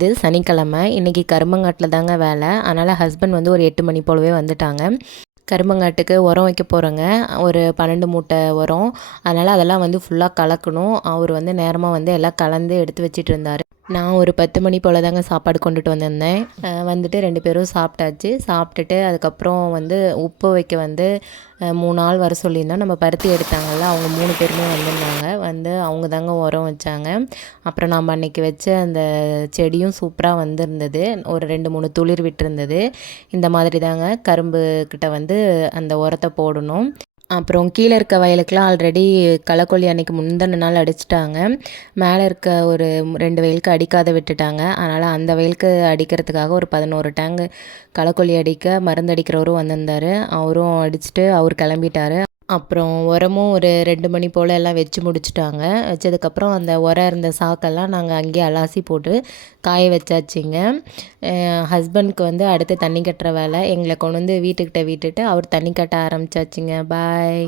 இது சனிக்கிழமை. இன்றைக்கி கரும்பங்காட்டில் தாங்க வேலை. அதனால் ஹஸ்பண்ட் வந்து ஒரு 8 மணி போலவே வந்துட்டாங்க. கரும்பங்காட்டுக்கு உரம் வைக்க போகிறோங்க. ஒரு 12 மூட்டை உரம். அதனால் அதெல்லாம் வந்து ஃபுல்லாக கலக்கணும். அவர் வந்து நேரமாக வந்து எல்லாம் கலந்து எடுத்து வச்சுட்டு இருந்தார். நான் ஒரு 10 மணி போல் தாங்க சாப்பாடு கொண்டுட்டு வந்திருந்தேன். வந்துட்டு 2 பேரும் சாப்பிட்டாச்சு. சாப்பிட்டுட்டு அதுக்கப்புறம் வந்து உப்பு வைக்க வந்து 3 ஆள் வர சொல்லியிருந்தோம். நம்ம பருத்தி எடுத்தாங்கள்ல, அவங்க 3 பேருமே வந்திருந்தாங்க. வந்து அவங்க தாங்க உரம் வச்சாங்க. அப்புறம் நம்ம அன்றைக்கி வச்ச அந்த செடியும் சூப்பராக வந்திருந்தது. ஒரு 2, 3 துளிர் விட்டுருந்தது. இந்த மாதிரி தாங்க கரும்பு கிட்ட வந்து அந்த உரத்தை போடணும். அப்புறம் கீழே இருக்க வயலுக்கெலாம் ஆல்ரெடி களக்கொல்லி அன்றைக்கி முந்தின நாள் அடிச்சிட்டாங்க. மேலே இருக்க ஒரு 2 வயலுக்கு அடிக்காத விட்டுட்டாங்க. அதனால் அந்த வயலுக்கு அடிக்கிறதுக்காக ஒரு 11 டேங்கு களக்கொல்லி அடிக்க மருந்து அடிக்கிறவரும் வந்திருந்தார். அவரும் அடிச்சுட்டு அவர் கிளம்பிட்டார். அப்புறம் உரமும் ஒரு 2 மணி போல் எல்லாம் வச்சு முடிச்சுட்டாங்க. வச்சதுக்கப்புறம் அந்த உரம் இருந்த சாக்கெல்லாம் நாங்கள் அங்கேயே அலாசி போட்டு காய வச்சாச்சுங்க. ஹஸ்பண்ட்க்கு வந்து அடுத்து தண்ணி கட்டுற வேலை. எங்களை கொண்டு வந்து வீட்டுக்கிட்ட விட்டுட்டு அவர் தண்ணி கட்ட ஆரம்பிச்சாச்சுங்க. பாய்.